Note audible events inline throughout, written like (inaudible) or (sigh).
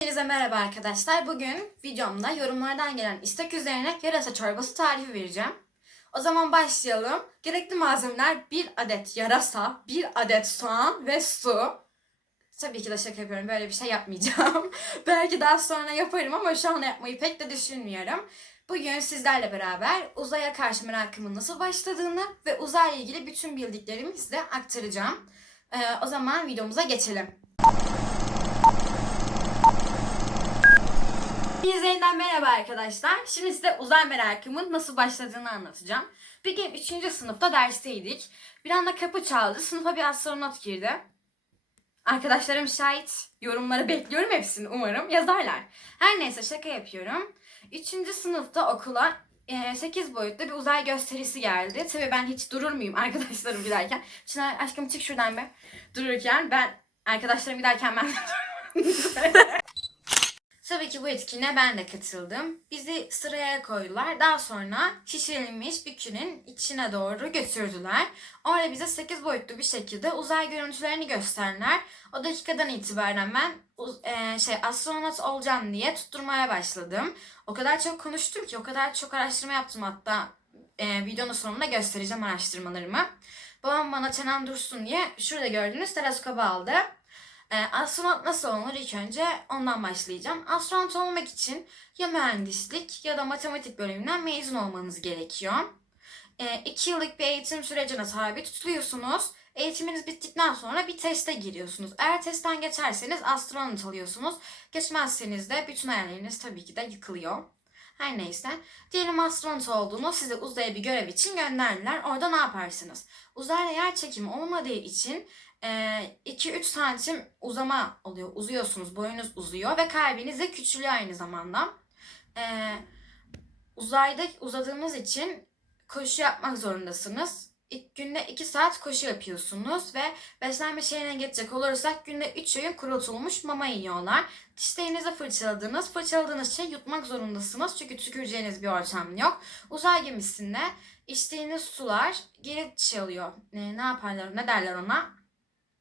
Hepinize merhaba arkadaşlar. Bugün videomda yorumlardan gelen istek üzerine yarasa çorbası tarifi vereceğim. O zaman başlayalım. Gerekli malzemeler 1 adet yarasa, 1 adet soğan ve su. Tabii ki de şaka yapıyorum. Böyle bir şey yapmayacağım. (laughs) Belki daha sonra yaparım ama şu anda yapmayı pek de düşünmüyorum. Bugün sizlerle beraber uzaya karşı merakımın nasıl başladığını ve uzayla ilgili bütün bildiklerimi size aktaracağım. Ee, o zaman videomuza geçelim. Yeniden merhaba arkadaşlar. Şimdi size uzay merakımın nasıl başladığını anlatacağım. Bir gün 3. sınıfta dersteydik. Bir anda kapı çaldı. Sınıfa bir astronot girdi. Arkadaşlarım şahit. Yorumları bekliyorum hepsini umarım. Yazarlar. Her neyse şaka yapıyorum. 3. sınıfta okula 8 boyutlu bir uzay gösterisi geldi. Tabii ben hiç durur muyum arkadaşlarım giderken. Çınar aşkım çık şuradan be. Dururken ben arkadaşlarım giderken ben de. (laughs) Tabii ki bu etkinliğe ben de katıldım. Bizi sıraya koydular. Daha sonra şişirilmiş bir kürenin içine doğru götürdüler. Orada bize 8 boyutlu bir şekilde uzay görüntülerini gösterdiler. O dakikadan itibaren ben eee, şey astronot olacağım diye tutturmaya başladım. O kadar çok konuştum ki, o kadar çok araştırma yaptım hatta eee, videonun sonunda göstereceğim araştırmalarımı. Babam bana çenem dursun diye şurada gördüğünüz teleskobu aldı. Ee, astronot nasıl olunur ilk önce ondan başlayacağım. Astronot olmak için ya mühendislik ya da matematik bölümünden mezun olmanız gerekiyor. Ee, iki yıllık bir eğitim sürecine tabi tutuluyorsunuz. Eğitiminiz bittikten sonra bir teste giriyorsunuz. Eğer testten geçerseniz astronot oluyorsunuz. Geçmezseniz de bütün hayalleriniz tabii ki de yıkılıyor. Her neyse. Diyelim astronot olduğunu size uzaya bir görev için gönderdiler. Orada ne yaparsınız? Uzayda yer çekimi olmadığı için 2-3 santim uzama oluyor. Uzuyorsunuz. Boyunuz uzuyor ve kalbiniz de küçülüyor aynı zamanda. Ee, uzayda uzadığınız için koşu yapmak zorundasınız. İlk günde 2 saat koşu yapıyorsunuz ve beslenme şeyine geçecek olursak günde 3 öğün kurutulmuş mama yiyorlar. Dişlerinizi fırçaladığınız, fırçaladığınız şey yutmak zorundasınız çünkü tüküreceğiniz bir ortam yok. Uzay gemisinde içtiğiniz sular geri şey oluyor. Ne, ne yaparlar, ne derler ona?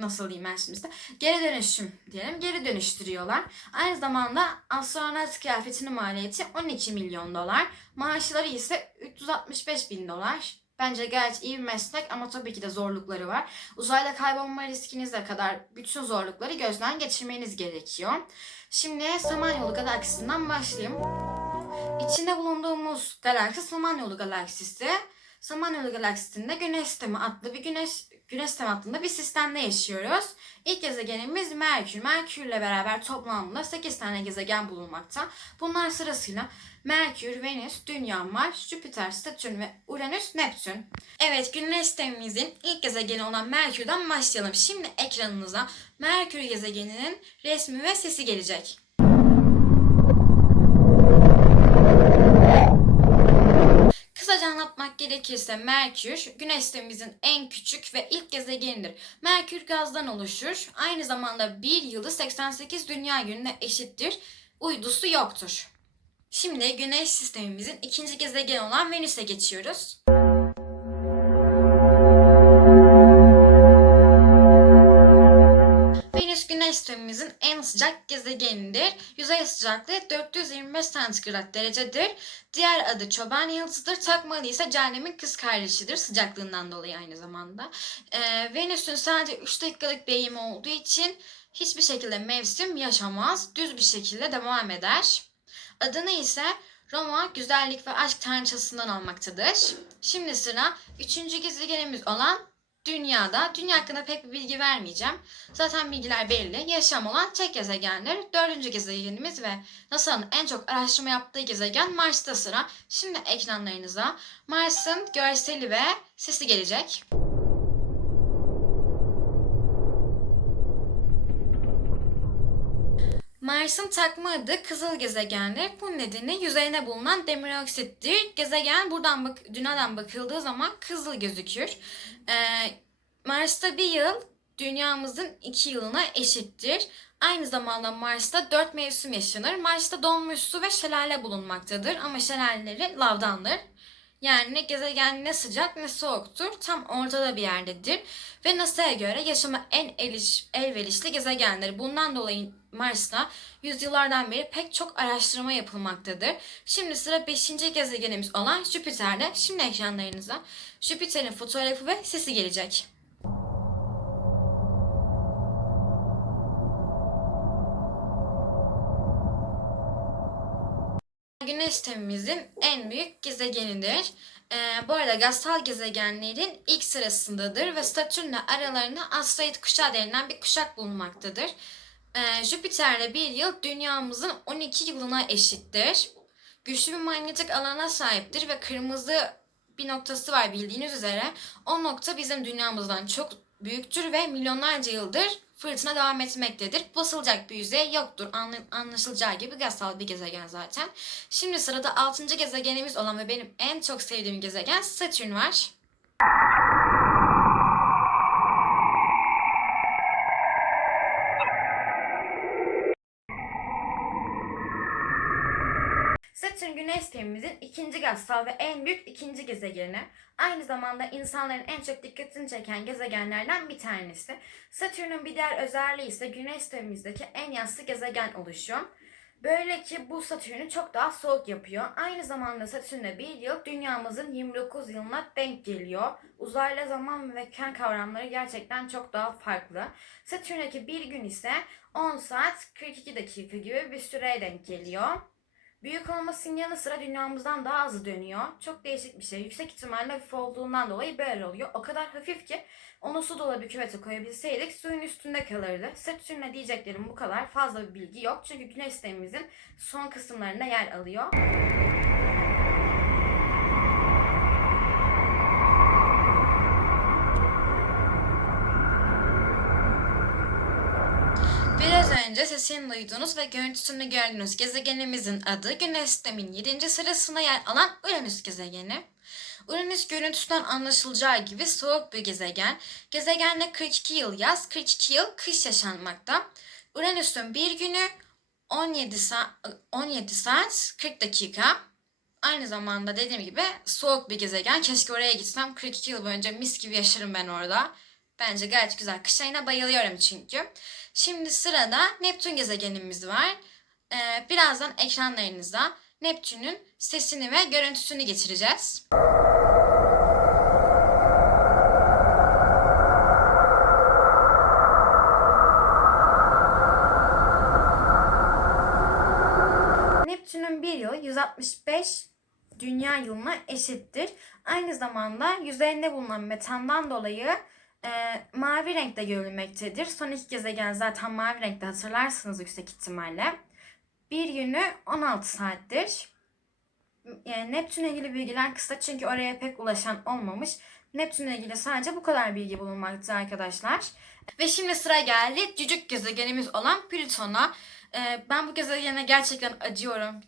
Nasıl diyeyim ben şimdi size? Geri dönüşüm diyelim. Geri dönüştürüyorlar. Aynı zamanda astronot kıyafetinin maliyeti 12 milyon dolar. Maaşları ise 365 bin dolar. Bence gayet iyi bir meslek ama tabii ki de zorlukları var. Uzayda kaybolma riskinizle kadar bütün zorlukları gözden geçirmeniz gerekiyor. Şimdi Samanyolu galaksisinden başlayayım. İçinde bulunduğumuz galaksi Samanyolu galaksisi. Samanyolu galaksisinde Güneş sistemi adlı bir güneş Güneş sistemi adında bir sistemde yaşıyoruz. İlk gezegenimiz Merkür. Merkürle beraber toplamda 8 tane gezegen bulunmakta. Bunlar sırasıyla Merkür, Venüs, Dünya, Mars, Jüpiter, Satürn ve Uranüs, Neptün. Evet, Güneş sistemimizin ilk gezegeni olan Merkür'den başlayalım. Şimdi ekranınıza Merkür gezegeninin resmi ve sesi gelecek. Kısaca anlatmak gerekirse Merkür, Güneş sistemimizin en küçük ve ilk gezegenidir. Merkür gazdan oluşur. Aynı zamanda bir yılı 88 dünya gününe eşittir. Uydusu yoktur. Şimdi Güneş sistemimizin ikinci gezegeni olan Venüs'e geçiyoruz. Sıcak gezegenidir. Yüzey sıcaklığı 425 santigrat derecedir. Diğer adı çoban yıldızıdır. Takma adı ise cehennemin kız kardeşidir. Sıcaklığından dolayı aynı zamanda. Ee, Venüs'ün sadece 3 dakikalık bir eğimi olduğu için hiçbir şekilde mevsim yaşamaz. Düz bir şekilde devam eder. Adını ise Roma güzellik ve aşk tanrıçasından almaktadır. Şimdi sıra üçüncü gezegenimiz olan Dünyada. Dünya hakkında pek bir bilgi vermeyeceğim. Zaten bilgiler belli. Yaşam olan tek gezegendir. Dördüncü gezegenimiz ve NASA'nın en çok araştırma yaptığı gezegen Mars'ta sıra. Şimdi ekranlarınıza Mars'ın görseli ve sesi gelecek. Mars'ın takma adı kızıl gezegendir. Bu nedeni yüzeyine bulunan demir oksittir. Gezegen buradan bak dünyadan bakıldığı zaman kızıl gözükür. Ee, Mars'ta bir yıl dünyamızın iki yılına eşittir. Aynı zamanda Mars'ta dört mevsim yaşanır. Mars'ta donmuş su ve şelale bulunmaktadır ama şelaleleri lavdandır. Yani ne gezegen ne sıcak ne soğuktur. Tam ortada bir yerdedir. Ve NASA'ya göre yaşama en eliş, elverişli gezegendir. Bundan dolayı Mars'ta yüzyıllardan beri pek çok araştırma yapılmaktadır. Şimdi sıra 5. gezegenimiz olan Jüpiter'de. Şimdi ekranlarınıza Jüpiter'in fotoğrafı ve sesi gelecek. Güneş sistemimizin en büyük gezegenidir. Ee, bu arada gazsal gezegenlerin ilk sırasındadır ve Satürn'le aralarında asteroid kuşağı denilen bir kuşak bulunmaktadır. Ee, Jüpiter'le bir yıl dünyamızın 12 yılına eşittir. Güçlü bir manyetik alana sahiptir ve kırmızı bir noktası var bildiğiniz üzere. O nokta bizim dünyamızdan çok büyüktür ve milyonlarca yıldır fırtına devam etmektedir. Basılacak bir yüzey yoktur. Anla- Anlaşılacağı gibi gazsal bir gezegen zaten. Şimdi sırada 6. gezegenimiz olan ve benim en çok sevdiğim gezegen Satürn var. Güneş sistemimizin ikinci gazsal ve en büyük ikinci gezegeni. Aynı zamanda insanların en çok dikkatini çeken gezegenlerden bir tanesi. Satürn'ün bir diğer özelliği ise güneş sistemimizdeki en yassı gezegen oluşuyor. Böyle ki bu Satürn'ü çok daha soğuk yapıyor. Aynı zamanda Satürn'e bir yıl dünyamızın 29 yılına denk geliyor. Uzayla zaman ve mekan kavramları gerçekten çok daha farklı. Satürn'deki bir gün ise 10 saat 42 dakika gibi bir süreye denk geliyor. Büyük olmasının yanı sıra dünyamızdan daha hızlı dönüyor. Çok değişik bir şey. Yüksek ihtimalle hafif olduğundan dolayı böyle oluyor. O kadar hafif ki onu su dolu bir küvete koyabilseydik suyun üstünde kalırdı. Satürn'e diyeceklerim bu kadar. Fazla bir bilgi yok. Çünkü güneş sistemimizin son kısımlarında yer alıyor. Önce sesini duyduğunuz ve görüntüsünü gördüğünüz gezegenimizin adı Güneş sistemin 7. sırasında yer alan Uranüs gezegeni. Uranüs görüntüsünden anlaşılacağı gibi soğuk bir gezegen. Gezegenle 42 yıl yaz, 42 yıl kış yaşanmakta. Uranüs'ün bir günü 17 saat, 17 saat 40 dakika. Aynı zamanda dediğim gibi soğuk bir gezegen. Keşke oraya gitsem. 42 yıl boyunca mis gibi yaşarım ben orada. Bence gayet güzel. Kış ayına bayılıyorum çünkü. Şimdi sırada Neptün gezegenimiz var. Ee, birazdan ekranlarınıza Neptün'ün sesini ve görüntüsünü geçireceğiz. Neptün'ün bir yılı 165 dünya yılına eşittir. Aynı zamanda yüzeyinde bulunan metandan dolayı e, mavi renkte görülmektedir. Son iki gezegen zaten mavi renkte hatırlarsınız yüksek ihtimalle. Bir günü 16 saattir. Yani Neptün'le ilgili bilgiler kısa çünkü oraya pek ulaşan olmamış. Neptün'le ilgili sadece bu kadar bilgi bulunmakta arkadaşlar. Ve şimdi sıra geldi cücük gezegenimiz olan Plüton'a. Ee, ben bu gezegene gerçekten acıyorum.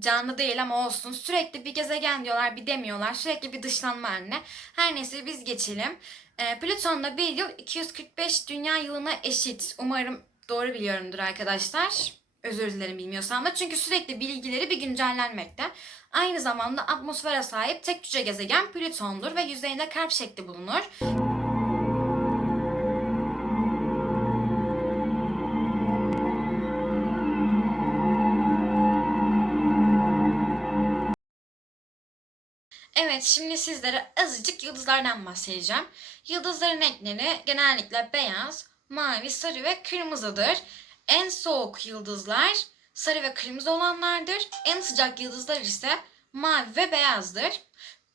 Canlı değil ama olsun. Sürekli bir gezegen diyorlar bir demiyorlar. Sürekli bir dışlanma haline. Her neyse biz geçelim. Ee, Plüton'da bir yıl 245 dünya yılına eşit. Umarım doğru biliyorumdur arkadaşlar. Özür dilerim bilmiyorsam da. Çünkü sürekli bilgileri bir güncellenmekte. Aynı zamanda atmosfere sahip tek cüce gezegen Plüton'dur ve yüzeyinde kalp şekli bulunur. Evet, şimdi sizlere azıcık yıldızlardan bahsedeceğim. Yıldızların renkleri genellikle beyaz, mavi, sarı ve kırmızıdır. En soğuk yıldızlar sarı ve kırmızı olanlardır. En sıcak yıldızlar ise mavi ve beyazdır.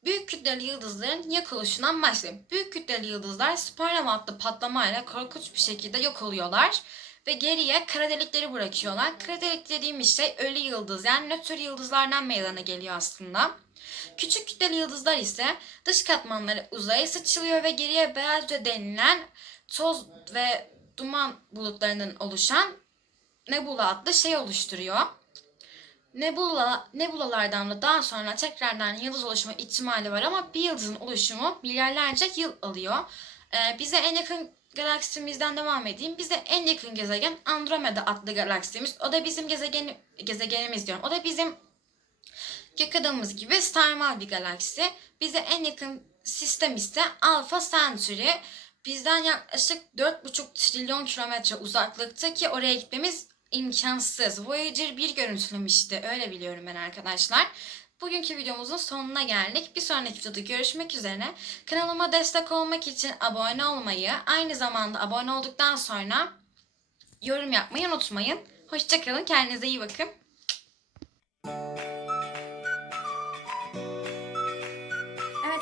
Büyük kütleli yıldızların yok oluşundan başlayayım. Büyük kütleli yıldızlar süpernova adlı patlamayla korkunç bir şekilde yok oluyorlar. Ve geriye kara delikleri bırakıyorlar. Kara delik dediğimiz şey ölü yıldız yani nötr yıldızlardan meydana geliyor aslında. Küçük kütleli yıldızlar ise dış katmanları uzaya sıçrıyor ve geriye beyazca denilen toz ve duman bulutlarının oluşan nebula adlı şey oluşturuyor. Nebula, nebulalardan da daha sonra tekrardan yıldız oluşma ihtimali var ama bir yıldızın oluşumu milyarlarca yıl alıyor. Ee, bize en yakın galaksimizden devam edeyim. Bize en yakın gezegen Andromeda adlı galaksimiz. O da bizim gezegeni, gezegenimiz diyorum. O da bizim yakadığımız gibi sarmal bir galaksi. Bize en yakın sistem ise Alpha Centauri. Bizden yaklaşık 4,5 trilyon kilometre uzaklıkta ki oraya gitmemiz imkansız. Voyager 1 görüntülemişti. Öyle biliyorum ben arkadaşlar. Bugünkü videomuzun sonuna geldik. Bir sonraki videoda görüşmek üzere. Kanalıma destek olmak için abone olmayı, aynı zamanda abone olduktan sonra yorum yapmayı unutmayın. Hoşçakalın. Kendinize iyi bakın.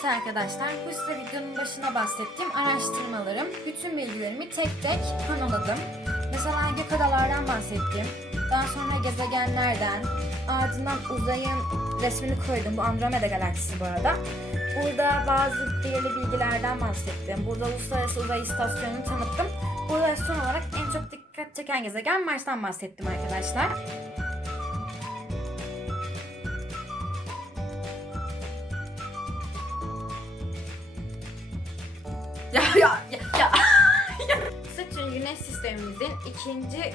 Evet arkadaşlar, bu size videonun başına bahsettiğim araştırmalarım. Bütün bilgilerimi tek tek kanaladım. Mesela gök adalardan bahsettim. Daha sonra gezegenlerden, ardından uzayın resmini koydum. Bu Andromeda galaksisi bu arada. Burada bazı belirli bilgilerden bahsettim. Burada Uluslararası Uzay İstasyonu'nu tanıttım. Burada son olarak en çok dikkat çeken gezegen Mars'tan bahsettim arkadaşlar. Ya ya ya ya. (laughs) Satürn Güneş sistemimizin ikinci